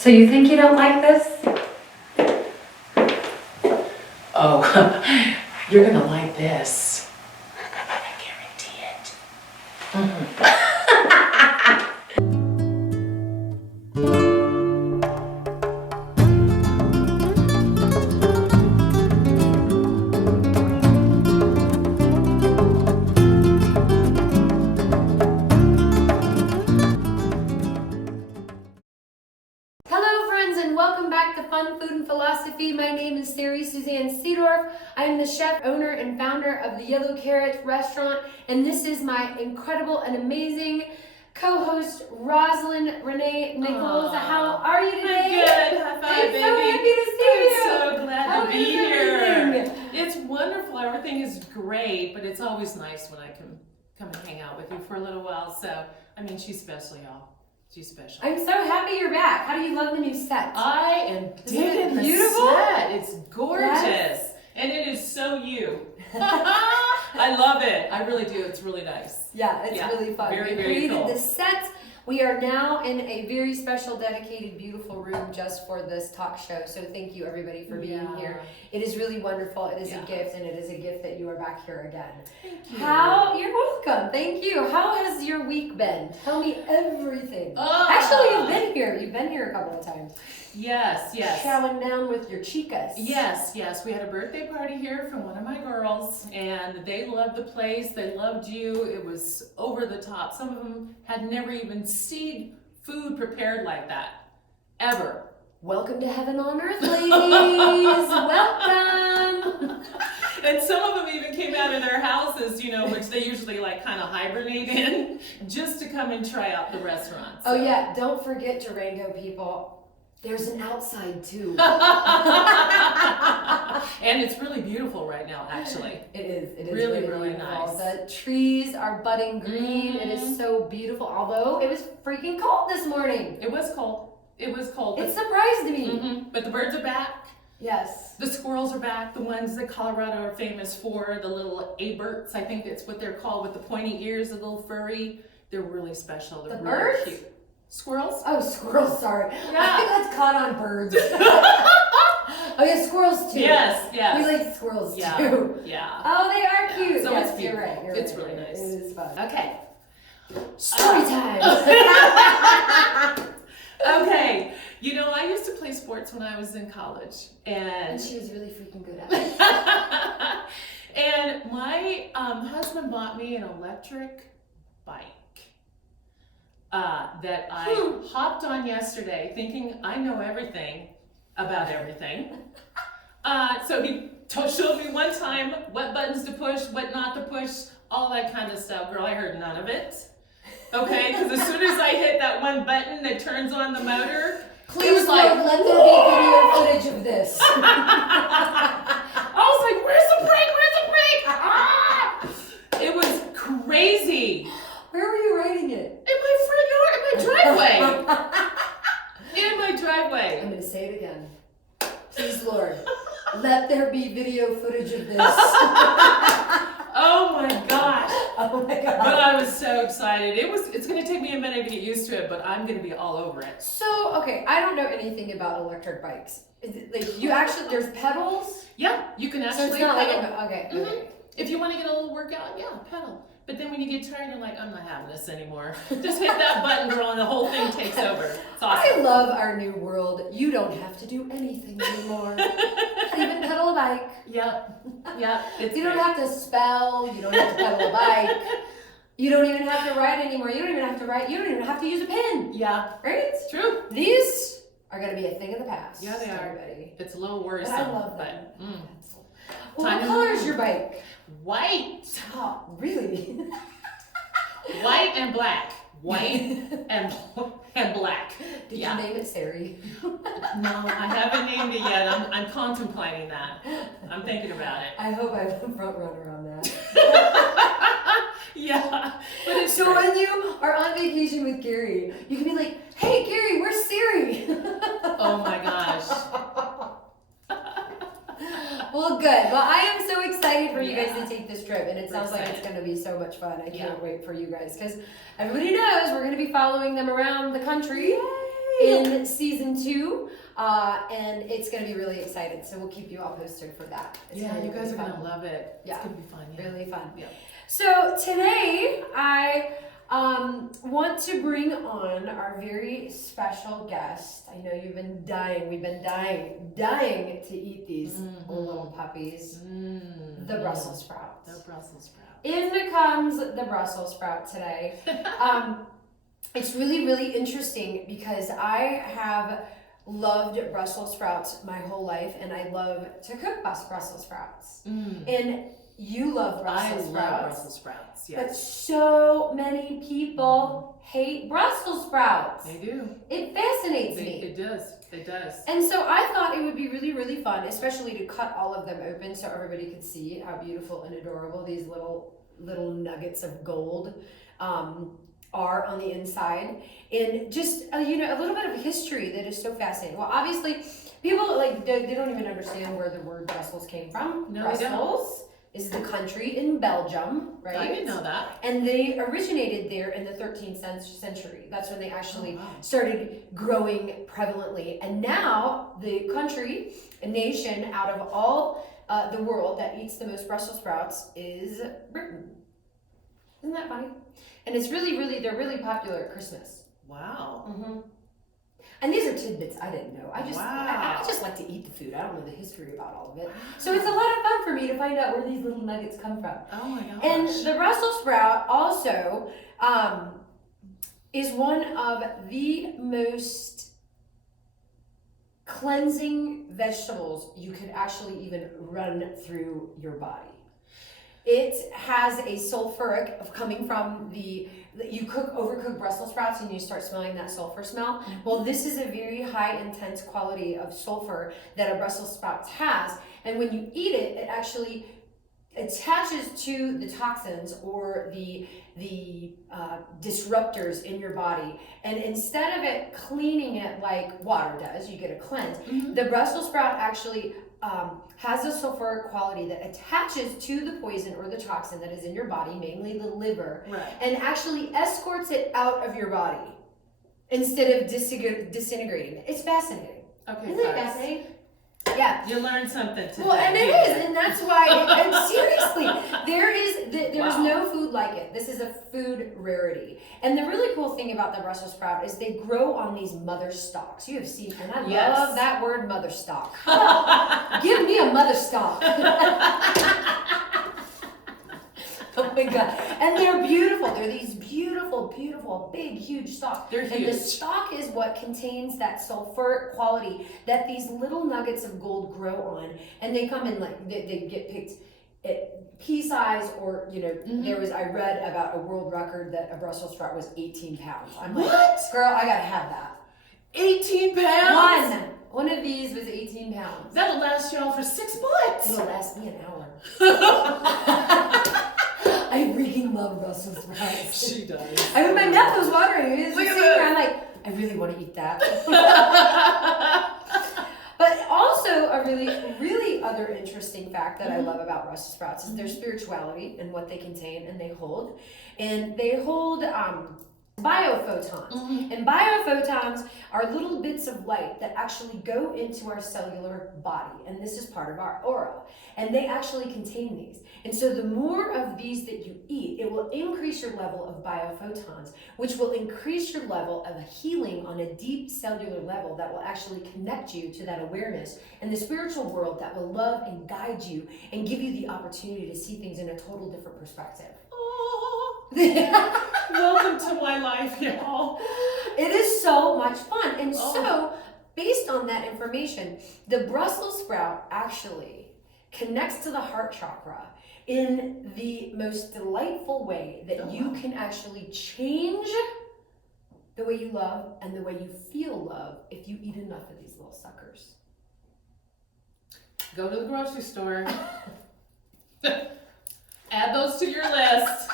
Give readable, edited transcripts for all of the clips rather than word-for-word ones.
So you think you don't like this? Oh, you're gonna like this. I guarantee it. Hello friends and welcome back to Fun Food and Philosophy. My name is Sari Suzanne Seedorf. I am the chef, owner, and founder of the Yellow Carrot restaurant, and this is my incredible and amazing co-host Rosalind Renee Nichols. How are you today? I'm good. High five, I'm baby. so happy to see you. I'm so glad How to be is here. everything? It's wonderful. Everything is great, but it's always nice when I can come and hang out with you for a little while. So, I mean, she's special, y'all. She's special. I'm so happy you're back. How do you love the new set? I am digging the beautiful? set. It's gorgeous. Yes. And it is so you. I love it. I really do. It's really nice. Yeah, it's really fun. Very, We very created cool. the set. We are now in a very special, dedicated, beautiful room just for this talk show. So thank you, everybody, for being here. It is really wonderful. It is a gift, and it is a gift that you are back here again. Thank you. You're welcome. Thank you. How has your week been? Tell me everything. Oh. Actually, you've been here. You've been here a couple of times. Yes. Chowing down with your chicas. Yes. We had a birthday party here from one of my girls, and they loved the place. They loved you. It was over the top. Some of them had never even seen food prepared like that, ever. Welcome to heaven on earth, ladies. Welcome. And some of them even came out of their houses, which they usually like kind of hibernate in, just to come and try out the restaurant. Oh yeah, don't forget, Durango people. There's an outside too. And it's really beautiful right now, actually. It is really beautiful. nice. The trees are budding green. It is so beautiful. Although it was freaking cold this morning. It was cold. It surprised me. But the birds are back. Yes. The squirrels are back. The ones that Colorado are famous for, the little aberts, I think that's what they're called, with the pointy ears, the little furry. They're really special. They're The really birds? cute. Squirrels? Oh, squirrels, sorry. Yeah. I think that's caught on birds. Oh yeah, squirrels too. Yes. We like squirrels too. Yeah. Oh, they are cute. So Yes, it's you're beautiful. right. You're It's right. really nice. It is fun. Okay. Story time. Okay. I used to play sports when I was in college, And and she was really freaking good at it. and my husband bought me an electric bike that I hopped on yesterday, thinking I know everything about everything. So he showed me one time what buttons to push, what not to push, all that kind of stuff. Girl, I heard none of it. Okay, because as soon as I hit that one button that turns on the motor, Please, like, Lord, let there be video footage of this. I was like, where's the brake? Ah! It was crazy. Where were you riding it? In my front yard, in my driveway. In my driveway. I'm going to say it again. Please, Lord, let there be video footage of this. Oh my gosh. Oh my God. But I was so excited. It's gonna take me a minute to get used to it, but I'm gonna be all over it. So, okay, I don't know anything about electric bikes. Is it, like, there's pedals? Yeah, you can So actually it's not pedal. like, okay. If you want to get a little workout, yeah, pedal. But then when you get tired, you're like, I'm not having this anymore. Just hit that button, girl, and the whole thing takes over. It's awesome. I love our new world. You don't have to do anything anymore. Even pedal a bike. Yep. You don't have to spell. You don't have to pedal a bike. You don't even have to write anymore. You don't even have to write. You don't even have to use a pen. Yeah. Right? True. These are going to be a thing of the past. Yeah, they are. Everybody. It's a little worrisome. But I love them. Well, what color is your bike? White. Oh, really? White and black. White and black. Did you name it Sari? No, I haven't named it yet. I'm contemplating that. I'm thinking about it. I hope I'm a front runner on that. Yeah. But it's So when you are on vacation with Gary, you can be like, hey Gary, where's Sari? Oh my gosh. Well, good. Well, I am so excited for you guys Yeah. to take this trip, and it We're sounds like it's excited. going to be so much fun. I can't Yeah. wait for you guys, because everybody knows we're going to be following them around the country. in season 2. And it's going to be really exciting. So we'll keep you all posted for that. It's Yeah, gonna be you guys really are going fun. to love it. Yeah. It's going to be fun. Yeah. Really fun. Yeah. So today I want to bring on our very special guest. I know you've been dying. We've been dying to eat these little puppies. The Brussels sprouts. The Brussels sprout. In comes the Brussels sprout today. It's really, really interesting because I have loved Brussels sprouts my whole life, and I love to cook Brussels sprouts. And you love Brussels sprouts. I love Brussels sprouts, But yes. so many people hate Brussels sprouts. They do. It fascinates me. It does. It does. And so I thought it would be really, really fun, especially to cut all of them open so everybody could see how beautiful and adorable these little nuggets of gold are on the inside. And just, a little bit of history that is so fascinating. Well, obviously, people, they don't even understand where the word Brussels came from. No, Brussels is the country in Belgium, right? I didn't know that. And they originated there in the 13th century. That's when they actually Oh, wow. started growing prevalently. And now the country, a nation out of all the world that eats the most Brussels sprouts is Britain. Isn't that funny? And it's they're really popular at Christmas. Wow. And these are tidbits I didn't know. I Wow. just like to eat the food. I don't know the history about all of it. So it's a lot of fun for me to find out where these little nuggets come from. Oh my gosh. And the Brussels sprout also is one of the most cleansing vegetables you could actually even run through your body. It has a sulfuric of coming from you overcook Brussels sprouts and you start smelling that sulfur smell. Well, this is a very high intense quality of sulfur that a Brussels sprout has. And when you eat it, it actually attaches to the toxins or the disruptors in your body. And instead of it cleaning it like water does, you get a cleanse, the Brussels sprout actually has a sulfuric quality that attaches to the poison or the toxin that is in your body, mainly the liver, Right. and actually escorts it out of your body instead of disintegrating it. It's fascinating. Okay, Isn't it guys. fascinating? Yeah. You learned something today. Well, and it is, and that's why, and seriously, there's Wow. no food like it. This is a food rarity. And the really cool thing about the Brussels sprout is they grow on these mother stalks. You have seen, and I Yes. love that word, mother stalk. Give me a mother stalk. Oh my God. And they're beautiful. They're these beautiful, beautiful, big, huge stalks. They're And the huge. stalk is what contains that sulfuric quality that these little nuggets of gold grow on. And they come in they get picked at pea size, or, I read about a world record that a Brussels sprout was 18 pounds. I'm like, What? girl, I gotta have that. 18 pounds? One of these was 18 pounds. That'll last y'all for 6 months. It'll last me an hour. I freaking love Brussels sprouts. She does. I mean, my mouth was watering. It was Look just at sitting that. there. I'm like, I really want to eat that. But also a really, really other interesting fact that I love about Brussels sprouts is their spirituality and what they contain and they hold. And they hold biophotons. And biophotons are little bits of light that actually go into our cellular body. And this is part of our aura. And they actually contain these. And so the more of these that you eat, it will increase your level of biophotons, which will increase your level of healing on a deep cellular level that will actually connect you to that awareness and the spiritual world that will love and guide you and give you the opportunity to see things in a total different perspective. Welcome to my life, y'all. It is so much fun. And so, based on that information, the Brussels sprout actually connects to the heart chakra in the most delightful way that you can actually change the way you love and the way you feel love if you eat enough of these little suckers. Go to the grocery store. Add those to your list.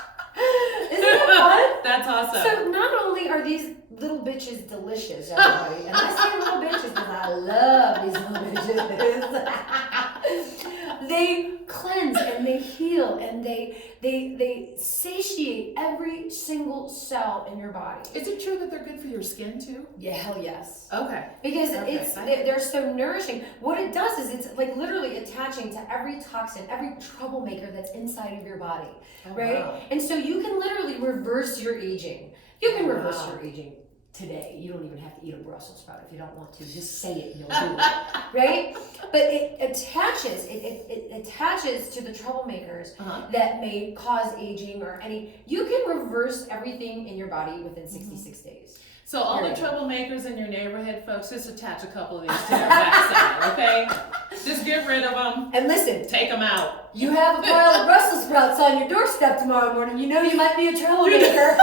Isn't that fun? That's awesome. So not only are these little bitches delicious, everybody, and I say little bitches because I love these little bitches. they cleanse and they heal and they satiate every single cell in your body. Is it true that they're good for your skin too? Yeah, hell yes. Okay. Because Okay. they're so nourishing. What it does is it's like literally attaching to every toxin, every troublemaker that's inside of your body, right? Wow. And so you can literally reverse your aging. You can reverse Wow. your aging today. You don't even have to eat a Brussels sprout if you don't want to. Just say it and you'll do it, right? But it attaches to the troublemakers that may cause aging or any. You can reverse everything in your body within 66 days. So all the troublemakers in your neighborhood, folks, just attach a couple of these to their backside, okay? Just get rid of them. And listen, Take them out. you have a pile of Brussels sprouts on your doorstep tomorrow morning. You know you might be a troublemaker.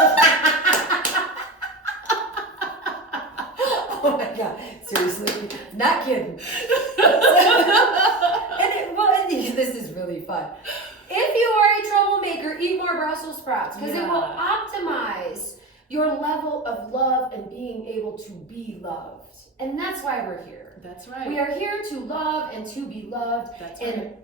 Oh my God, seriously, not kidding. This is really fun. If you are a troublemaker, eat more Brussels sprouts because it will optimize your level of love and being able to be loved. And that's why we're here. That's right. We are here to love and to be loved. That's and right.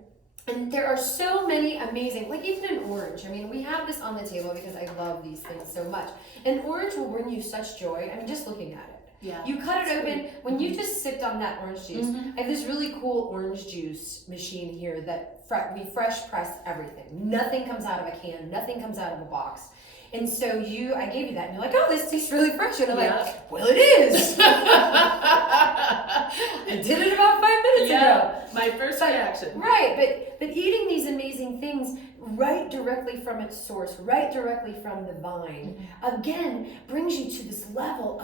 And there are so many amazing, like even an orange. I mean, we have this on the table because I love these things so much. An orange will bring you such joy. I mean, just looking at it. Yeah. You cut it open, when you just sipped on that orange juice, I have this really cool orange juice machine here that we fresh press everything. Nothing comes out of a can, nothing comes out of a box. And so I gave you that, and you're like, oh, this tastes really fresh. And I'm like, well, it is. I did it about 5 minutes ago. My first reaction. Right, but eating these amazing things right directly from its source, right directly from the vine, again, brings you to this level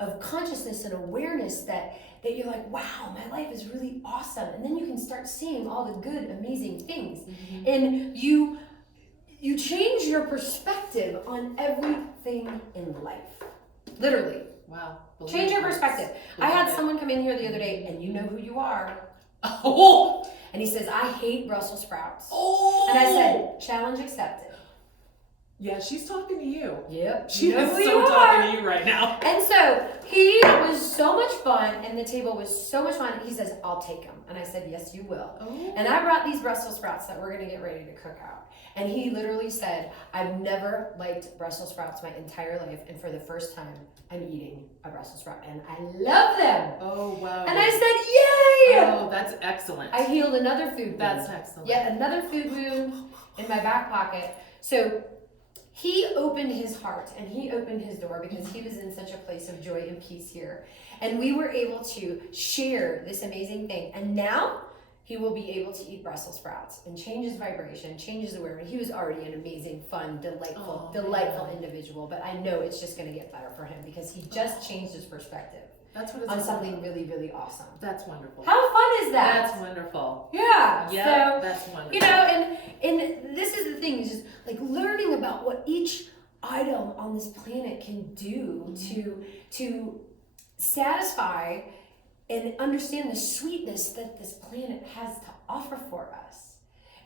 of consciousness and awareness that you're like, wow, my life is really awesome. And then you can start seeing all the good, amazing things. And you change your perspective on everything in life. Literally. Wow. Change your perspective. I had someone come in here the other day, and you know who you are. Oh. And he says, I hate Brussels sprouts. Oh. And I said, challenge accepted. Yeah, she's talking to you. Yep. She you know is who so you talking are. to you right now. And so he was so much fun, and the table was so much fun. He says, I'll take them. And I said, yes, you will. Oh. And I brought these Brussels sprouts that we're going to get ready to cook out. And he literally said, I've never liked Brussels sprouts my entire life. And for the first time, I'm eating a Brussels sprout. And I love them. Oh, wow. And I said, yay! Oh, that's excellent. I healed another food wound. That's excellent. Yet another food wound in my back pocket. So he opened his heart and he opened his door because he was in such a place of joy and peace here. And we were able to share this amazing thing. And now he will be able to eat Brussels sprouts and change his vibration, change his awareness. He was already an amazing, fun, delightful individual. But I know it's just going to get better for him because he just changed his perspective. That's what it's on about. Something really, really awesome. That's wonderful. How fun is that? That's wonderful. Yeah. Yeah, So, that's wonderful. you know, and this is the thing, is just like learning about what each item on this planet can do to satisfy and understand the sweetness that this planet has to offer for us.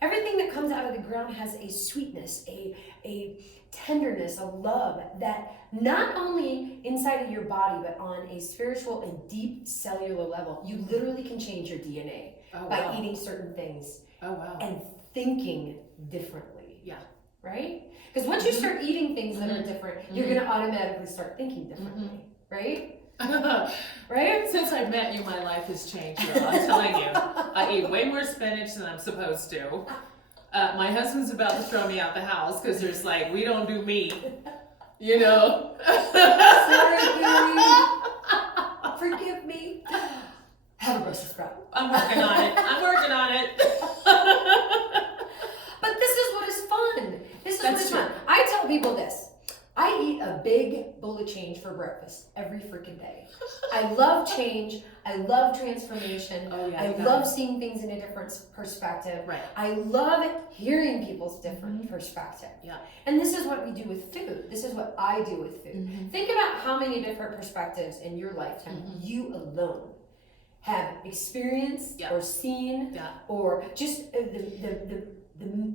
Everything that comes out of the ground has a sweetness, a tenderness, a love that not only inside of your body, but on a spiritual and deep cellular level, you literally can change your DNA by eating certain things and thinking differently. Yeah. Right? Because once you start eating things that are different, you're going to automatically start thinking differently. Right? Right? Since I met you, my life has changed, girl. I'm telling you. I eat way more spinach than I'm supposed to. My husband's about to throw me out the house because there's like, we don't do meat. You know? Sorry, Gary. Forgive me. Have a Brussels sprout. I'm working on it. I'm working on it. But this is what is fun. This is what is fun. I tell people this. I eat a big bowl of change for breakfast every freaking day. I love change. I love transformation. I love seeing things in a different perspective. Right. I love hearing people's different perspective. Yeah. And this is what we do with food. This is what I do with food. Think about how many different perspectives in your lifetime you alone have experienced or seen or just the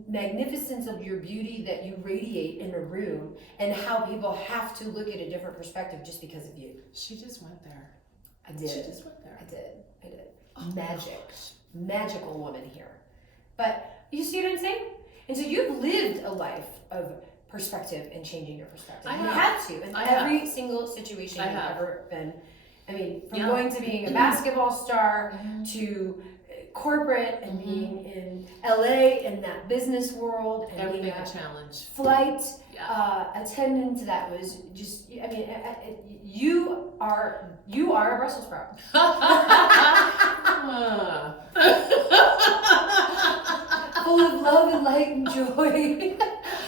magnificence of your beauty that you radiate in a room, and how people have to look at a different perspective just because of you. She just went there. I did. She just went there. I did. Magic. Magical woman here. But you see what I'm saying? And so you've lived a life of perspective and changing your perspective. I You have. had to in I every single situation I you've have. ever been. I mean, from Yeah. going to being a basketball star Mhm. to corporate and Mhm. being in LA in that business world and Everything being a a challenge. flight Yeah. attendant that was just, I mean, you are a Brussels sprout. Full of love and light and joy.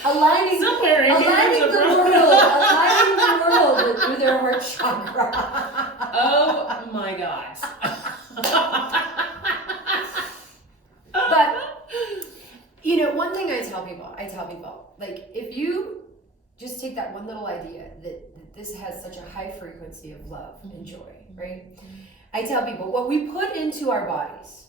aligning Somewhere in here aligning there's a the world with their heart chakra. Oh my God. But you know, one thing I tell people, like, if you just take that one little idea that this has such a high frequency of love and joy, right? I tell people what we put into our bodies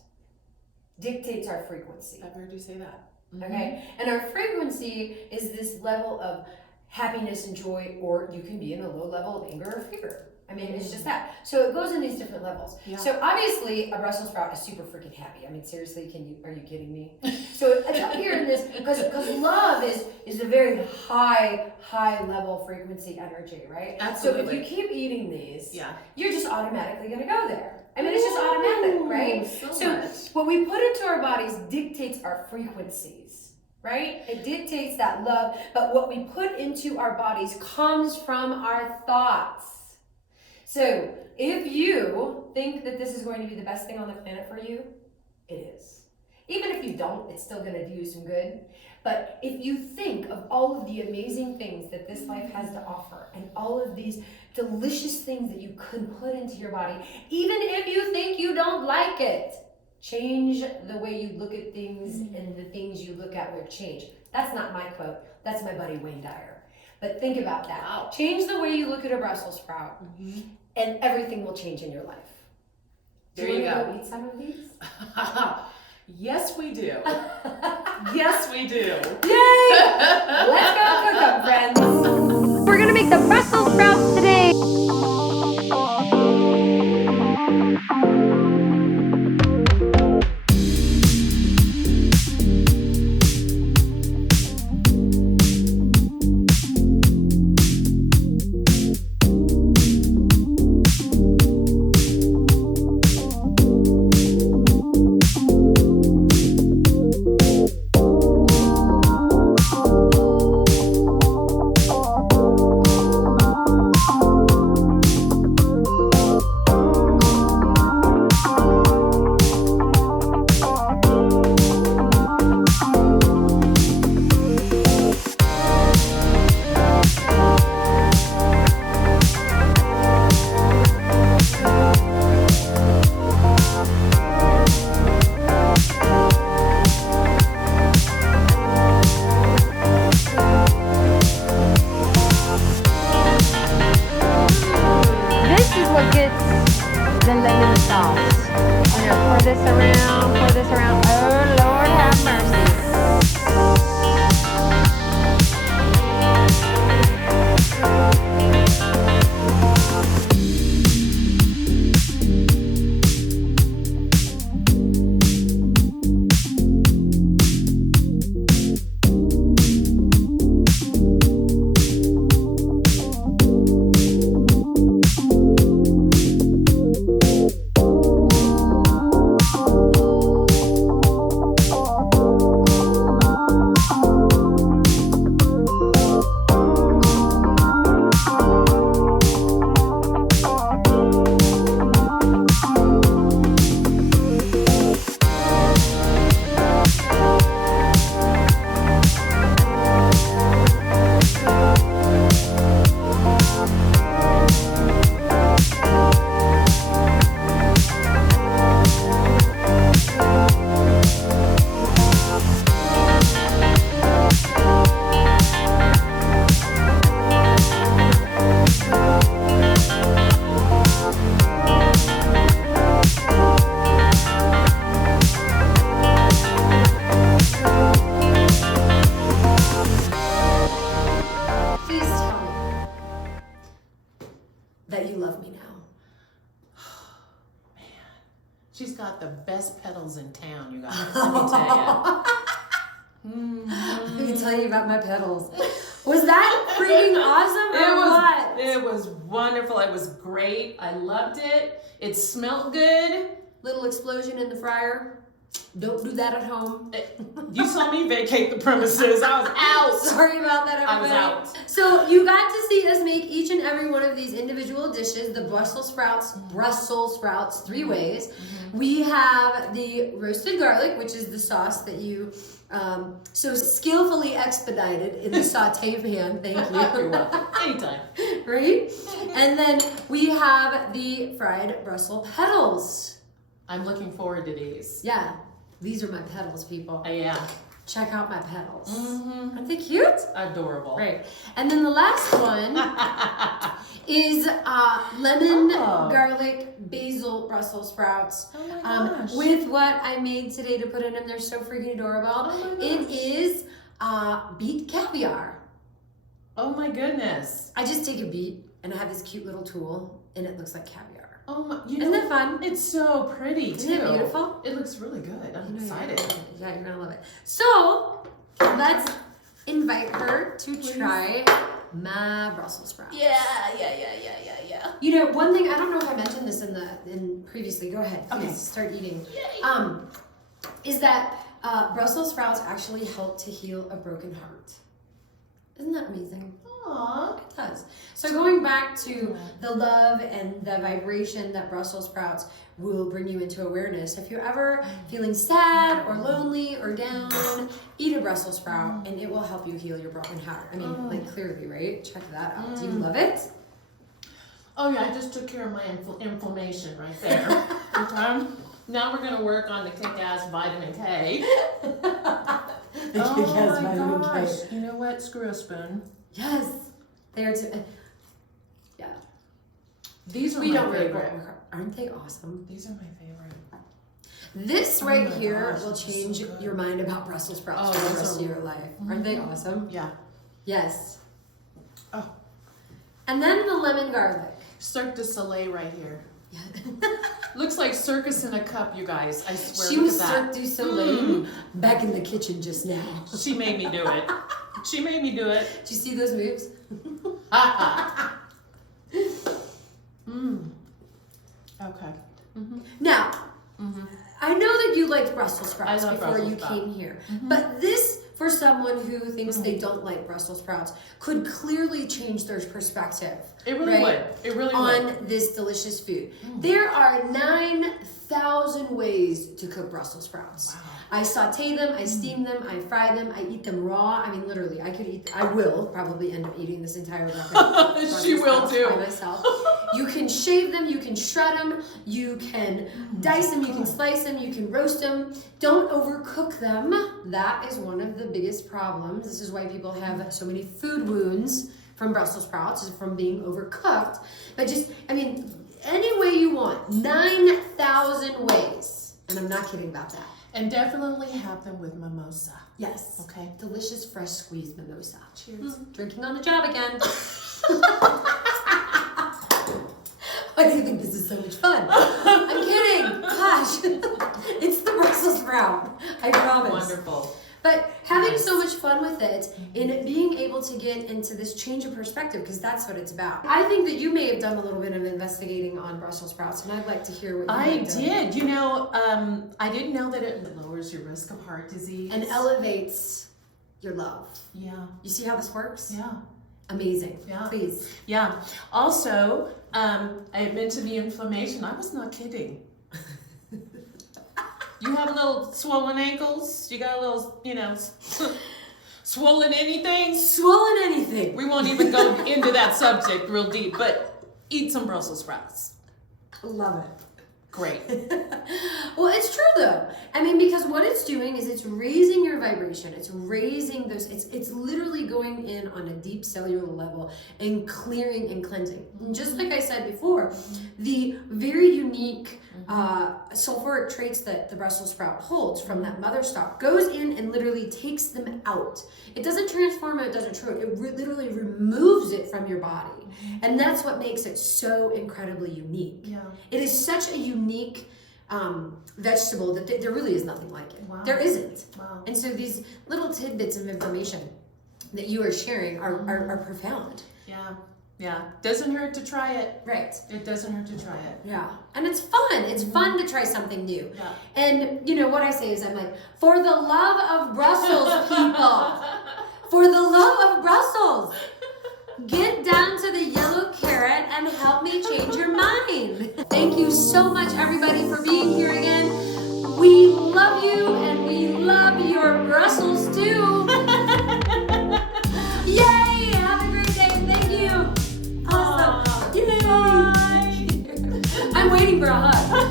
dictates our frequency. I've heard you say that. Okay? And our frequency is this level of happiness and joy, or you can be in a low level of anger or fear. I mean, it's just that. So it goes in these different levels. Yeah. So obviously, a Brussels sprout is super freaking happy. I mean, seriously, are you kidding me? So I tell here in this, because love is a very high level frequency energy, right? Absolutely. So if you keep eating these, Yeah. you're just automatically going to go there. I mean, it's just automatic, right? So much. What we put into our bodies dictates our frequencies, right? It dictates that love, but what we put into our bodies comes from our thoughts. So if you think that this is going to be the best thing on the planet for you, it is. Even if you don't, it's still going to do you some good. But if you think of all of the amazing things that this life has to offer and all of these delicious things that you could put into your body, even if you think you don't like it, change the way you look at things, and the things you look at will change. That's not my quote. That's my buddy Wayne Dyer. But think about that. Wow. Change the way you look at a Brussels sprout, and everything will change in your life. There you go. Do eat some of these? Yes, we do. Yes, we do. Yay! Let's go cook them, friends. We're gonna make the Brussels sprouts today. The lemon sauce. I'm gonna pour this around. Oh Lord have mercy. She's got the best petals in town, you guys. Let me tell you. Let me tell you about my petals. Was that freaking awesome or what? It was wonderful. It was great. I loved it. It smelled good. Little explosion in the fryer. Don't do that at home. You saw me vacate the premises. I was out. Sorry about that, everybody. I was out. So you got to see us make each and every one of these individual dishes, the Brussels sprouts 3 ways. We have the roasted garlic, which is the sauce that you so skillfully expedited in the saute pan. Thank you. You're welcome. Anytime. Right? And then we have the fried Brussels petals. I'm looking forward to these. Yeah, these are my petals, people. Yeah. Check out my petals. Mm-hmm. Aren't they cute? Adorable. Right. And then the last one is lemon, garlic, basil Brussels sprouts. Oh my gosh. With what I made today to put in them. They're so freaking adorable. Oh my It gosh. is beet caviar. Oh my goodness. I just take a beet and I have this cute little tool and it looks like caviar. Oh my, Isn't that fun? It's so pretty too. Isn't it beautiful? It looks really good. I'm excited. Yeah, you're gonna love it. So let's invite her to try my Brussels sprouts. Yeah. You know, one thing, I don't know if I mentioned this in previously. Go ahead, please Okay. start eating. Yay. Is that Brussels sprouts actually help to heal a broken heart? Isn't that amazing? Aww. It does. So going back to the love and the vibration that Brussels sprouts will bring you into awareness. If you're ever feeling sad or lonely or down, eat a Brussels sprout and it will help you heal your broken heart. I mean, like clearly, right? Check that out. Do you love it? Oh yeah, I just took care of my inflammation right there. Okay. Now we're gonna work on the kick-ass vitamin K. Kick-ass vitamin K. gosh. You know what? Screw a spoon. Yes. They are yeah. These are We my don't really favorite. work. Aren't they awesome? These are my favorite. This right my here gosh, will this is change so good. your mind about Brussels sprouts Oh, for the those rest are- of your life. Aren't they awesome? Yeah. Yes. Oh. And then the lemon garlic. Cirque du Soleil right here. Yeah. Looks like circus in a cup, you guys. I swear. She look was at that. Cirque du Soleil back in the kitchen just now. She made me do it. She made me do it. Did you see those moves? Okay. Now, I know that you liked Brussels sprouts I love before Brussels you sprouts. came here, but this, for someone who thinks they don't like Brussels sprouts, could clearly change their perspective. It really right? would. It really on would. this delicious food. There are 9,000 ways to cook Brussels sprouts. Wow. I saute them, I steam them, I fry them, I eat them raw. I mean, literally, I will probably end up eating this entire Brussels She will sprouts too. by myself. You can shave them, you can shred them, you can dice them, you can slice them, you can roast them. Don't overcook them. That is one of the biggest problems. This is why people have so many food wounds from Brussels sprouts, is from being overcooked. But just, I mean, any way you want, 9,000 ways. And I'm not kidding about that. And definitely have them with mimosa. Yes. Okay. Delicious, fresh squeezed mimosa. Cheers. Drinking on the job again. Why do you think this is so much fun? I'm kidding. Gosh. It's the Brussels sprout. I promise. Wonderful. But having so much fun with it and being able to get into this change of perspective, because that's what it's about. I think that you may have done a little bit of investigating on Brussels sprouts, and I'd like to hear what you I have done. did. You know, I didn't know that it lowers your risk of heart disease. And elevates your love. Yeah. You see how this works? Yeah. Amazing. Yeah. Please. Yeah. Also, I admit to the inflammation. I was not kidding. You have a little swollen ankles? You got a little, swollen anything? Swollen anything. We won't even go into that subject real deep, but eat some Brussels sprouts. Love it. Great. Well, it's true though. I mean, because what it's doing is it's raising your vibration. It's raising those, it's literally going in on a deep cellular level and clearing and cleansing. And just like I said before, the very unique sulfuric traits that the Brussels sprout holds from that mother stalk goes in and literally takes them out. It doesn't transform it, it doesn't true it. It literally removes it from your body. And that's what makes it so incredibly unique. Yeah. It is such a unique vegetable that there really is nothing like it. Wow. There isn't. Wow. And so these little tidbits of information that you are sharing are profound. Yeah. Yeah. Doesn't hurt to try it. Right. It doesn't hurt to try it. Yeah. And it's fun. It's fun to try something new. Yeah. And you know what I say is I'm like, for the love of Brussels, people. For the love of Brussels. Get down to the yellow carrot and help me change your mind. Thank you so much, everybody, for being here again. We love you and we love your Brussels too. Yay! Have a great day. Thank you. Awesome. Yay! I'm waiting for a hug.